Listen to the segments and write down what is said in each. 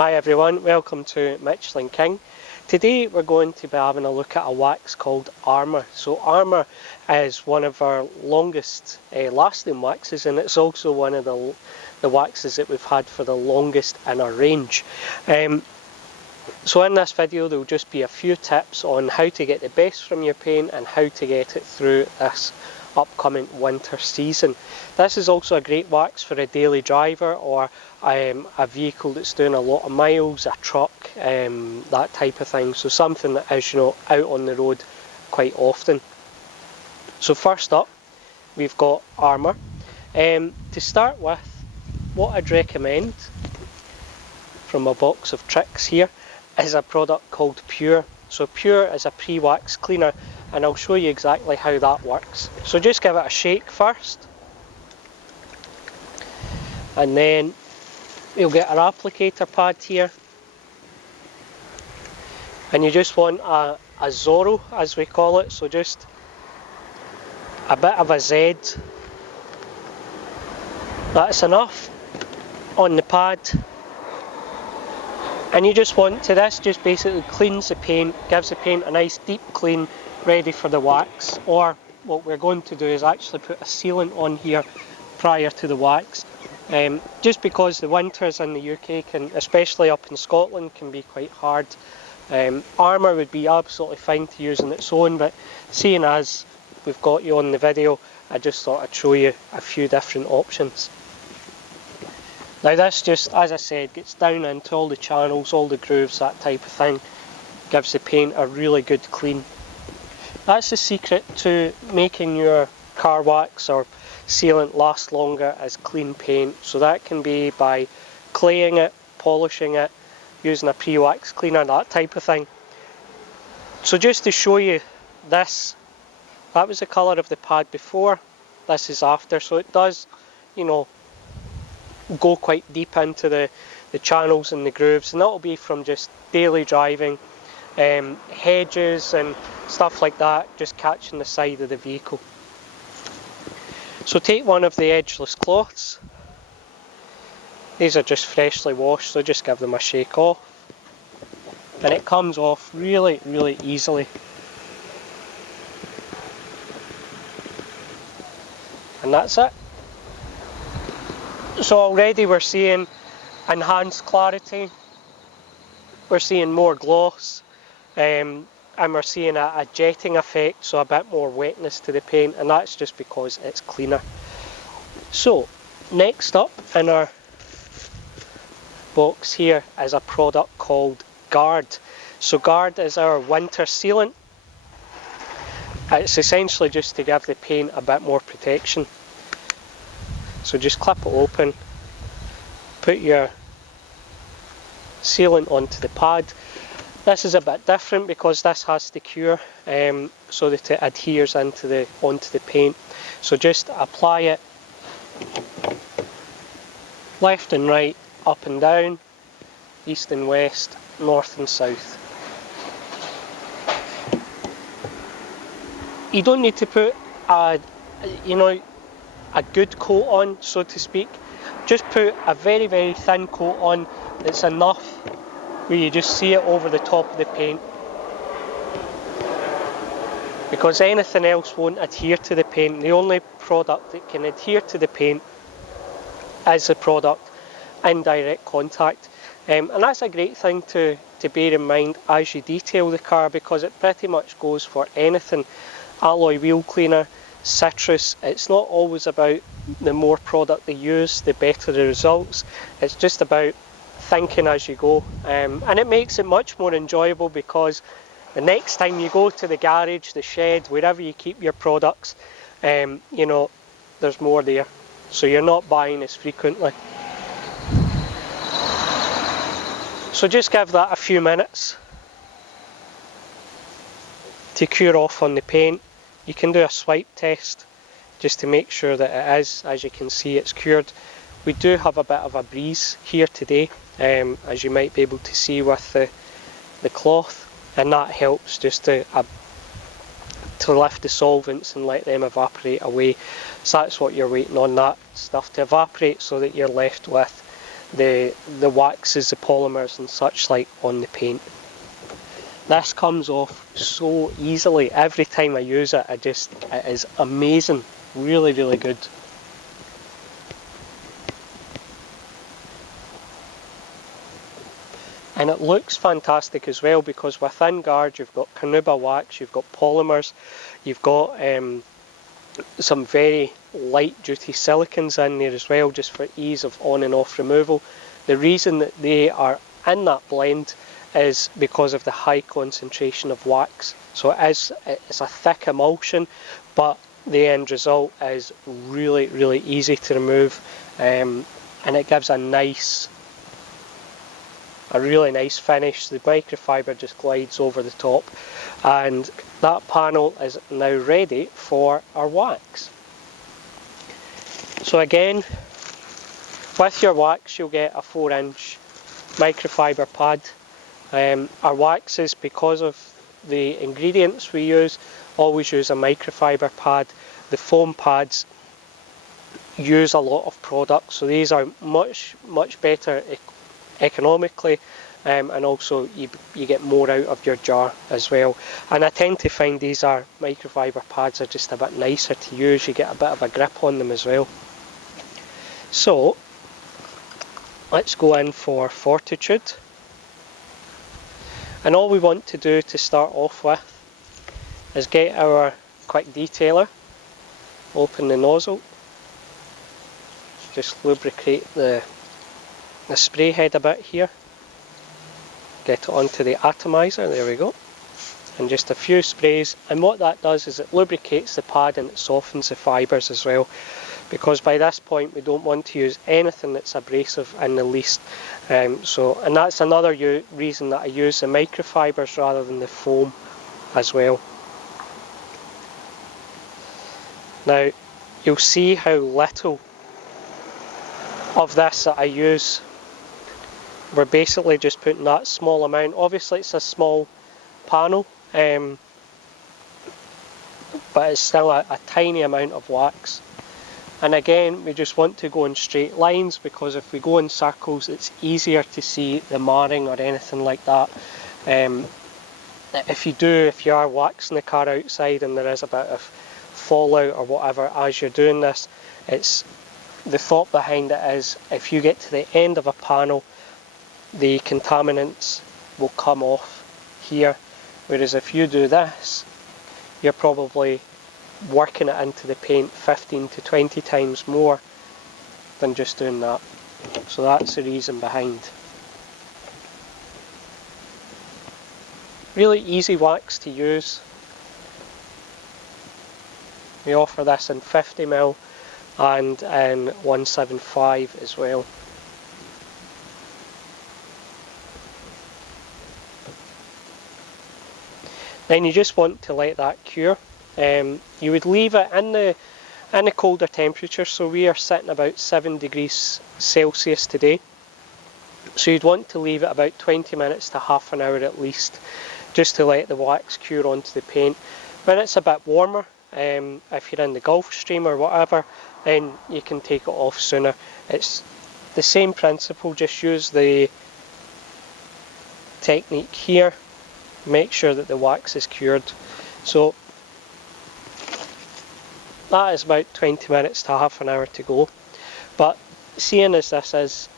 Hi everyone, welcome to Michelin King. Today we're going to be having a look at a wax called Armour. So Armour is one of our longest lasting waxes, and it's also one of the waxes that we've had for the longest in our range. So in this video there'll just be a few tips on how to get the best from your paint and how to get it through this upcoming winter season. This is also a great wax for a daily driver or a vehicle that's doing a lot of miles, a truck, that type of thing. So something that is, out on the road quite often. So first up, we've got Armour. To start with, what I'd recommend from a box of tricks here is a product called Pure. So Pure is a pre-wax cleaner, and I'll show you exactly how that works. So just give it a shake first, and then you'll get our applicator pad here, and you just want a Zorro, as we call it, so just a bit of a Z. That's enough on the pad, and you just want to, this just basically cleans the paint, gives the paint a nice deep clean, ready for the wax. Or what we're going to do is actually put a sealant on here prior to the wax, just because the winters in the UK can, especially up in Scotland, can be quite hard. Armour would be absolutely fine to use on its own, but seeing as we've got you on the video, I just thought I'd show you a few different options. Now this just, as I said, gets down into all the channels, all the grooves, that type of thing, gives the paint a really good clean. That's the secret to making your car wax or sealant last longer as clean paint. So that can be by claying it, polishing it, using a pre-wax cleaner, that type of thing. So just to show you this, that was the colour of the pad before, this is after. So it does, go quite deep into the channels and the grooves, and that'll be from just daily driving, hedges and stuff like that, just catching the side of the vehicle. So take one of the edgeless cloths. These are just freshly washed, so just give them a shake off, and it comes off really, really easily. And that's it. So already we're seeing enhanced clarity, we're seeing more gloss, and we're seeing a jetting effect, so a bit more wetness to the paint, and that's just because it's cleaner. So next up in our box here is a product called Guard. So Guard is our winter sealant. It's essentially just to give the paint a bit more protection. So just clip it open, put your sealant onto the pad. This is a bit different because this has to cure, so that it adheres onto the paint. So just apply it left and right, up and down, east and west, north and south. You don't need to put a good coat on, so to speak. Just put a very, very thin coat on that's enough where you just see it over the top of the paint, because anything else won't adhere to the paint. The only product that can adhere to the paint is the product in direct contact, and that's a great thing to bear in mind as you detail the car, because it pretty much goes for anything. Alloy wheel cleaner, citrus, it's not always about the more product they use, the better the results. It's just about thinking as you go, and it makes it much more enjoyable, because the next time you go to the garage, the shed, wherever you keep your products, there's more there, so you're not buying as frequently. So just give that a few minutes to cure off on the paint. You can do a swipe test just to make sure that it is. As you can see, it's cured. We do have a bit of a breeze here today, as you might be able to see with the cloth, and that helps just to lift the solvents and let them evaporate away. So that's what you're waiting on, that stuff to evaporate, so that you're left with the waxes, the polymers and such like on the paint. This comes off so easily. Every time I use it, it is amazing. Really, really good. And it looks fantastic as well, because within guard you've got carnauba wax, you've got polymers, you've got some very light duty silicons in there as well, just for ease of on and off removal. The reason that they are in that blend is because of the high concentration of wax. So it's a thick emulsion, but the end result is really, really easy to remove, and it gives a really nice finish. The microfiber just glides over the top, and that panel is now ready for our wax. So again, with your wax you'll get a 4-inch microfiber pad. Our waxes, because of the ingredients we use, always use a microfiber pad. The foam pads use a lot of product, so these are much better economically, and also you get more out of your jar as well. And I tend to find these microfiber pads are just a bit nicer to use. You get a bit of a grip on them as well. So let's go in for Fortitude, and all we want to do to start off with is get our quick detailer, open the nozzle, just lubricate the spray head a bit here, get it onto the atomizer, there we go, and just a few sprays. And what that does is it lubricates the pad and it softens the fibres as well, because by this point we don't want to use anything that's abrasive in the least. And that's another reason that I use the microfibers rather than the foam as well. Now you'll see how little of this that I use. We're basically just putting that small amount. Obviously it's a small panel, but it's still a tiny amount of wax. And again, we just want to go in straight lines, because if we go in circles it's easier to see the marring or anything like that. If you are waxing the car outside and there is a bit of fallout or whatever as you're doing this, the thought behind it is, if you get to the end of a panel, the contaminants will come off here, whereas if you do this, you're probably working it into the paint 15 to 20 times more than just doing that. So that's the reason behind. Really easy wax to use. We offer this in 50ml and in 175 as well. Then you just want to let that cure. You would leave it in the colder temperature, so we are sitting about 7 degrees Celsius today. So you'd want to leave it about 20 minutes to half an hour at least, just to let the wax cure onto the paint. When it's a bit warmer, if you're in the Gulf Stream or whatever, then you can take it off sooner. It's the same principle, just use the technique here, make sure that the wax is cured. So that is about 20 minutes to half an hour to go. But seeing as this is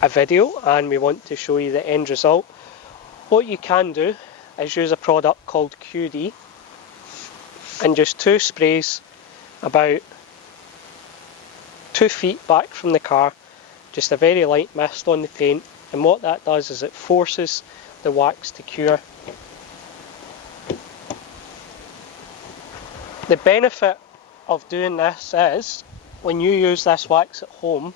a video and we want to show you the end result, what you can do is use a product called QD, and just 2 sprays about 2 feet back from the car, just a very light mist on the paint, and what that does is it forces the wax to cure. The benefit of doing this is, when you use this wax at home,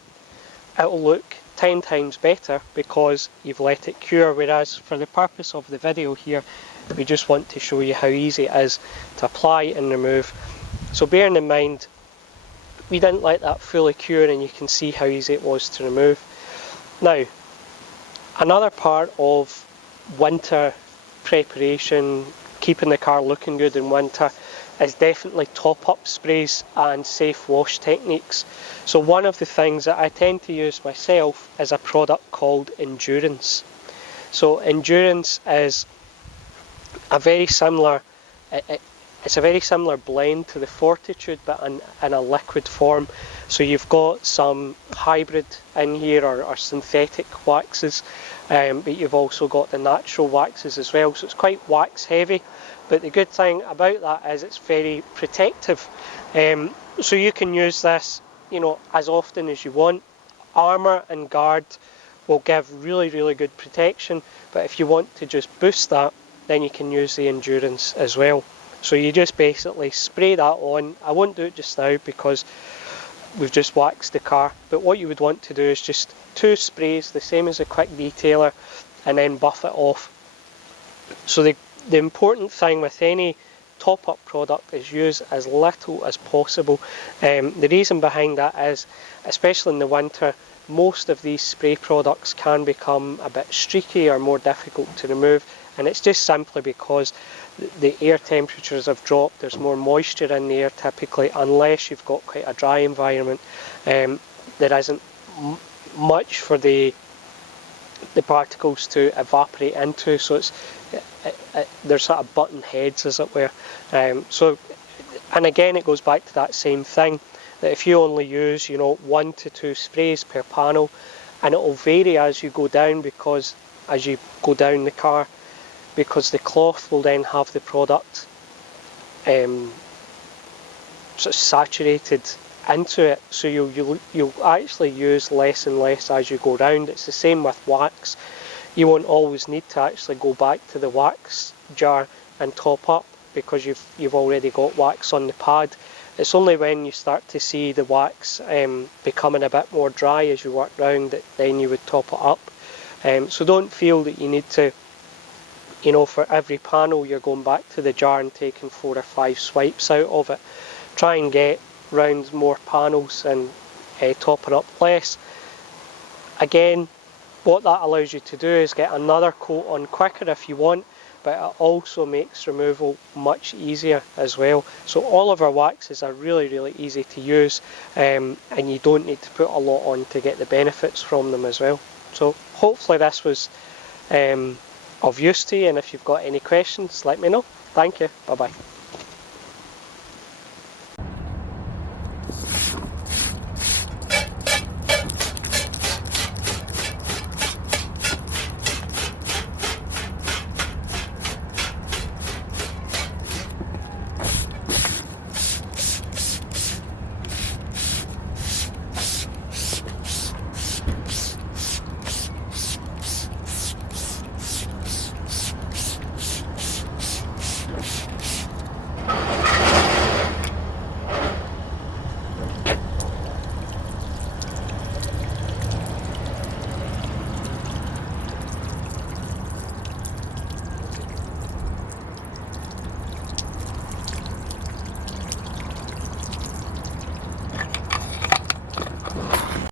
it will look 10 times better because you've let it cure, whereas for the purpose of the video here, we just want to show you how easy it is to apply and remove. So bearing in mind, we didn't let that fully cure, and you can see how easy it was to remove. Now, another part of winter preparation, keeping the car looking good in winter, is definitely top-up sprays and safe wash techniques. So one of the things that I tend to use myself is a product called Endurance. So Endurance is a very similar, it's a very similar blend to the Fortitude, but in a liquid form. So you've got some hybrid in here, or synthetic waxes, but you've also got the natural waxes as well. So it's quite wax heavy, but the good thing about that is it's very protective. So you can use this, as often as you want. Armour and Guard will give really, really good protection, but if you want to just boost that, then you can use the Endurance as well. So you just basically spray that on. I won't do it just now because we've just waxed the car, but what you would want to do is just 2 sprays, the same as a quick detailer, and then buff it off. So the important thing with any top-up product is use as little as possible. The reason behind that is, especially in the winter, most of these spray products can become a bit streaky or more difficult to remove, and it's just simply because the air temperatures have dropped. There's more moisture in the air typically, unless you've got quite a dry environment. There isn't much for the particles to evaporate into, so they're sort of button heads, as it were. And again, it goes back to that same thing, that if you only use 1 to 2 sprays per panel, and it will vary as you go down, because as you go down the car, because the cloth will then have the product sort of saturated into it, so you'll actually use less and less as you go round. It's the same with wax. You won't always need to actually go back to the wax jar and top up, because you've already got wax on the pad. It's only when you start to see the wax becoming a bit more dry as you work round that then you would top it up. So don't feel that you need to, for every panel you're going back to the jar and taking 4 or 5 swipes out of it. Try and get round more panels and topping up less. Again, what that allows you to do is get another coat on quicker if you want, but it also makes removal much easier as well. So all of our waxes are really, really easy to use, and you don't need to put a lot on to get the benefits from them as well. So hopefully this was of use to you, and if you've got any questions, let me know. Thank you. Bye bye.